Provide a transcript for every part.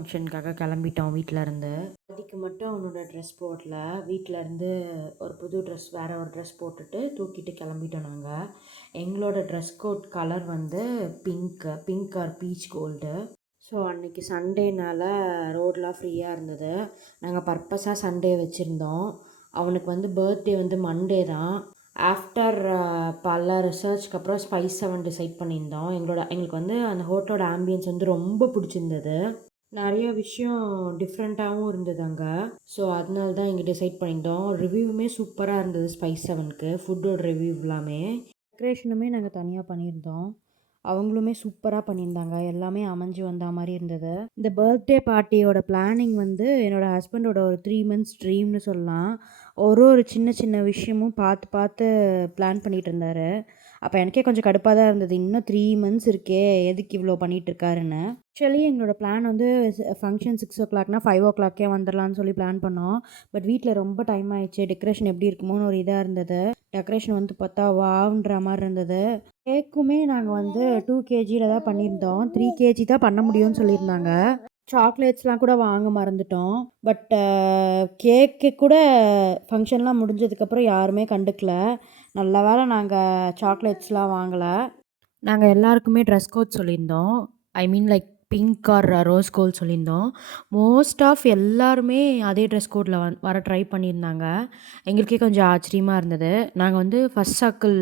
ஃபங்க்ஷனுக்காக கிளம்பிட்டோம் வீட்டிலருந்து. அதுக்கு மட்டும் அவனோட ட்ரெஸ் போடல. வீட்டிலருந்து ஒரு புது ட்ரெஸ் வேறு ஒரு ட்ரெஸ் போட்டுட்டு தூக்கிட்டு கிளம்பிட்டோம் நாங்கள். எங்களோட ட்ரெஸ் கோட் கலர் வந்து pink or peach gold. So அன்றைக்கி சண்டேனால் ரோடெலாம் ஃப்ரீயாக இருந்தது. நாங்கள் பர்பஸாக சண்டே வச்சுருந்தோம். அவனுக்கு வந்து பர்த்டே வந்து மண்டே தான். ஆஃப்டர் பல ரிசர்ச்க்கு அப்புறம் ஸ்பைஸ் 7 டிசைட் பண்ணியிருந்தோம். எங்களுக்கு வந்து அந்த ஹோட்டலோட ஆம்பியன்ஸ் வந்து ரொம்ப பிடிச்சிருந்தது. நிறைய விஷயம் டிஃப்ரெண்ட்டாகவும் இருந்தது அங்கே. ஸோ அதனால தான் இங்கே டிசைட் பண்ணியிருந்தோம். ரிவ்யூவுமே சூப்பராக இருந்தது ஸ்பைஸ் 7க்கு. ஃபுட்டோட ரிவ்யூ எல்லாமே. டெக்கரேஷனுமே நாங்கள் தனியாக பண்ணியிருந்தோம். அவங்களுமே சூப்பராக பண்ணியிருந்தாங்க. எல்லாமே அமைஞ்சு வந்த மாதிரி இருந்தது. இந்த பர்த்டே பார்ட்டியோட பிளானிங் வந்து என்னோடய ஹஸ்பண்டோட ஒரு 3 months ட்ரீம்னு சொல்லலாம். ஒரு சின்ன சின்ன விஷயமும் பார்த்து பார்த்து பிளான் பண்ணிகிட்டு இருந்தார். அப்போ எனக்கே கொஞ்சம் கடுப்பாக தான் இருந்தது. இன்னும் 3 months இருக்கே, எதுக்கு இவ்வளோ பண்ணிகிட்ருக்காருன்னு. ஆக்சுவலி எங்களோட பிளான் வந்து ஃபங்க்ஷன் 6 o'clockனா 5 o'clockே வந்துடலான்னு சொல்லி பிளான் பண்ணோம். பட் வீட்டில் ரொம்ப டைம் ஆயிடுச்சு. டெக்கரேஷன் எப்படி இருக்குமோன்னு ஒரு இதாக இருந்தது. டெக்கரேஷன் வந்து பார்த்தா வாவ்ன்ற மாதிரி இருந்தது. கேக்குமே நாங்கள் வந்து 2 kgல தான் பண்ணியிருந்தோம். 3 kg தான் பண்ண முடியும்னு சொல்லியிருந்தாங்க. சாக்லேட்ஸ்லாம் கூட வாங்க மறந்துட்டோம். பட் கேக்கு கூட ஃபங்க்ஷன்லாம் முடிஞ்சதுக்கப்புறம் யாருமே கண்டுக்கல. நல்ல வேளை நாங்கள் சாக்லேட்ஸ்லாம் வாங்கலை. நாங்கள் எல்லாருக்குமே ட்ரெஸ் கோட் சொல்லியிருந்தோம். I mean like pink or rose gold சொல்லியிருந்தோம். மோஸ்ட் ஆஃப் எல்லாருமே அதே ட்ரெஸ் கோடில் வர ட்ரை பண்ணியிருந்தாங்க. எங்களுக்கே கொஞ்சம் ஆச்சரியமாக இருந்தது. நாங்கள் வந்து ஃபஸ்ட் சர்க்கிள்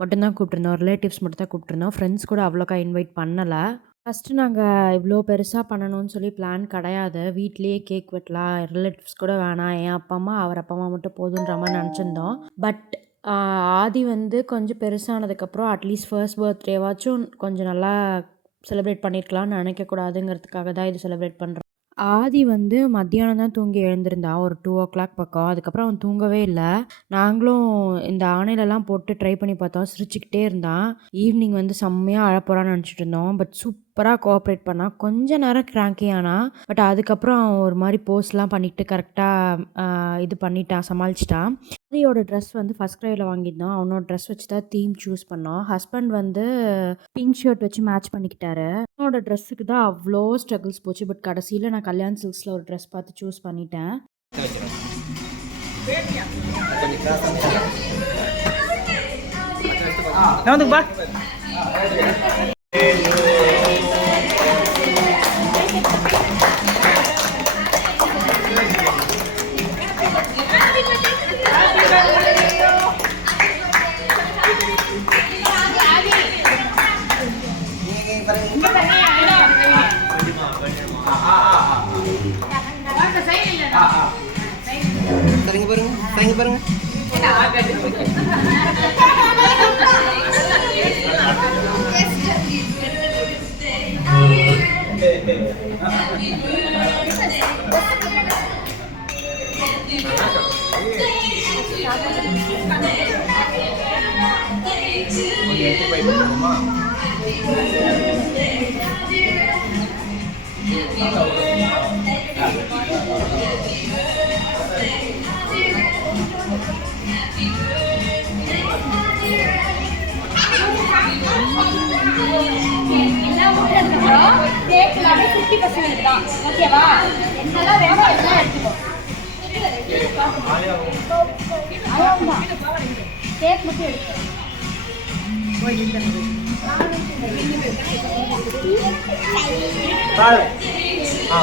மட்டும்தான் கூப்பிட்ருந்தோம். ரிலேட்டிவ்ஸ் மட்டும் தான் கூப்பிட்ருந்தோம். ஃப்ரெண்ட்ஸ் கூட அவ்வளோக்கா இன்வைட் பண்ணலை. ஃபஸ்ட்டு நாங்கள் இவ்வளோ பெருசாக பண்ணணும்னு சொல்லி பிளான் கிடையாது. வீட்லேயே கேக் வெட்டலாம், ரிலேட்டிவ்ஸ் கூட வேணாம், என் அப்பா அம்மா அவர் அப்பா அம்மா மட்டும் போதுன்ற மாதிரி நினச்சிருந்தோம். பட் ஆதி வந்து கொஞ்சம் பெருசானதுக்கப்புறம் அட்லீஸ்ட் ஃபர்ஸ்ட் பர்த்டேவாச்சும் கொஞ்சம் நல்லா செலிப்ரேட் பண்ணியிருக்கலாம்னு நினைக்கக்கூடாதுங்கிறதுக்காக தான் இது செலிப்ரேட் பண்ணுறோம். ஆதி வந்து மத்தியானம் தான் தூங்கி எழுந்திருந்தான். ஒரு 2 o'clock பக்கம். அதுக்கப்புறம் அவன் தூங்கவே இல்லை. நாங்களும் இந்த ஆணையிலலாம் போட்டு ட்ரை பண்ணி பார்த்தோம். சிரிச்சுக்கிட்டே இருந்தான். ஈவினிங் வந்து செம்மையாக அழப்போறான்னு நினச்சிட்டு இருந்தோம். பட் சூப்பராக கோஆப்ரேட் பண்ணான். கொஞ்ச நேரம் கிராங்கி ஆனான். பட் அதுக்கப்புறம் அவன் ஒரு மாதிரி போஸ்ட்லாம் பண்ணிவிட்டு கரெக்டாக இது பண்ணிட்டான், சமாளிச்சிட்டான். ஆதியோட ட்ரெஸ் வந்து ஃபஸ்ட் க்ரையில் வாங்கியிருந்தோம். அவனோட ட்ரெஸ் வச்சு தான் தீம் சூஸ் பண்ணோம். ஹஸ்பண்ட் வந்து பிங்க் ஷர்ட் வச்சு மேட்ச் பண்ணிக்கிட்டாரு. அவனோட ட்ரெஸ்ஸுக்கு தான் அவ்வளோ ஸ்ட்ரகிள்ஸ் போச்சு. பட் கடைசியில் நான் கல்யாண் சில்க்ஸில் ஒரு ட்ரெஸ் பார்த்து சூஸ் பண்ணிட்டேன். பாருங்க. எல்லாமே 50% தான். ஓகேவா? என்னெல்லாம் வேணுமோ எல்லாம் எடுத்துக்கோ. அவ்வளவுதான். கேக் மட்டும் எடுத்துக்கோ. ஆ